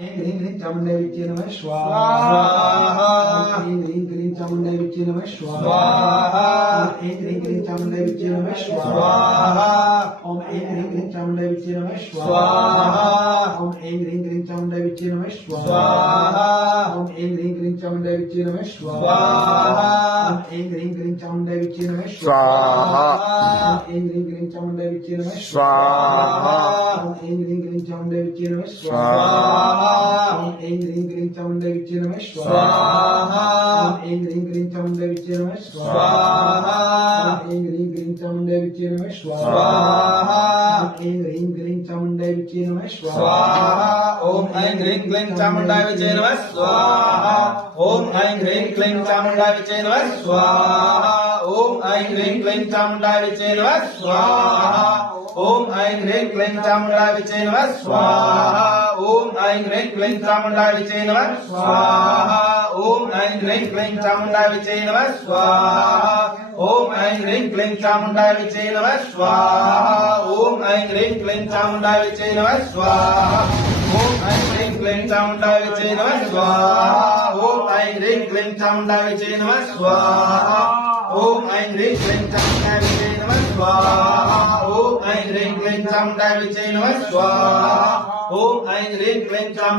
ह्रीं ह्रीं चामुण्डाय विद्ये नमः स्वाहा। स्वाहा। ह्रीं ह्रीं क्लीं चामुण्डाय विद्ये नमः स्वाहा। स्वाहा। ह्रीं ह्रीं क्लीं चामुण्डाय विद्ये नमः स्वाहा। ओम ऐं ह्रीं क्लीं चामुण्डाय विद्ये नमः स्वाहा। ओम ऐं ह्रीं क्लीं चामुण्डाय विद्ये नमः स्वाहा। ओम ऐं ह्रीं क्लीं चामुण्डाय विद्ये नमः स्वाहा। ओम ऐं ह्रीं क्लीं चामुण्डाय विद्ये नमः स्वाहा। ओम ऐं ह्रीं क्लीं चामुण्डाय विद्ये नमः स्वाहा। ओम ऐं ह्रीं क्लीं चामुण्डाय विद्ये नमः स्वाहा। ओम ऐं ह्रीं क्लीं चामुण्डाय विद्ये नमः स्वाहा। ओम ऐं ह्रीं क्लीं चामुण्डाय विद्ये नमः स्वाहा। ओम ऐं ह्रीं क्लीं चामुण्डाय विद्ये नमः स्वाहा। ओम ऐं ह्रीं क्लीं चामुण्डाय विद्ये नमः स्वाहा। ओम ऐं ह्रीं क्लीं चामुण्डाय विजय नमः स्वाहा। ओम ऐं ह्रीं क्लीं चामुण्डाय विजय नमः स्वाहा। ओम ऐं ह्रीं क्लीं चामुण्डाय विजय नमः स्वाहा। ओम ऐं ह्रीं क्लीं चामुण्डाय विजय नमः स्वाहा। ओम ऐं ह्रीं क्लीं चामुण्डाय विजय नमः स्वाहा। ओम ऐं ह्रीं क्लीं चामुण्डाय विजय नमः स्वाहा। ओम ऐं ह्रीं क्लीं चामुण्डाय विजय नमः स्वाहा। ओम ऐं ह्रीं क्लीं चामुण्डाय विजय नमः स्वाहा। ओम ऐं ह्रीं क्लीं चामुण्डाय विजय नमः स्वाहा। ओम ऐं ह्रीं क्लीं चामुण्डाय विजय नमः स्वाहा। ओम ऐं ह्रीं क्लीं चामुण्डाय विजय नमः स्वाहा। ओम ऐं ह्रीं क्लीं चामुण्डाय विजय नमः स्वाहा। ओम ऐं ह्रीं क्लीं चामुण्डाय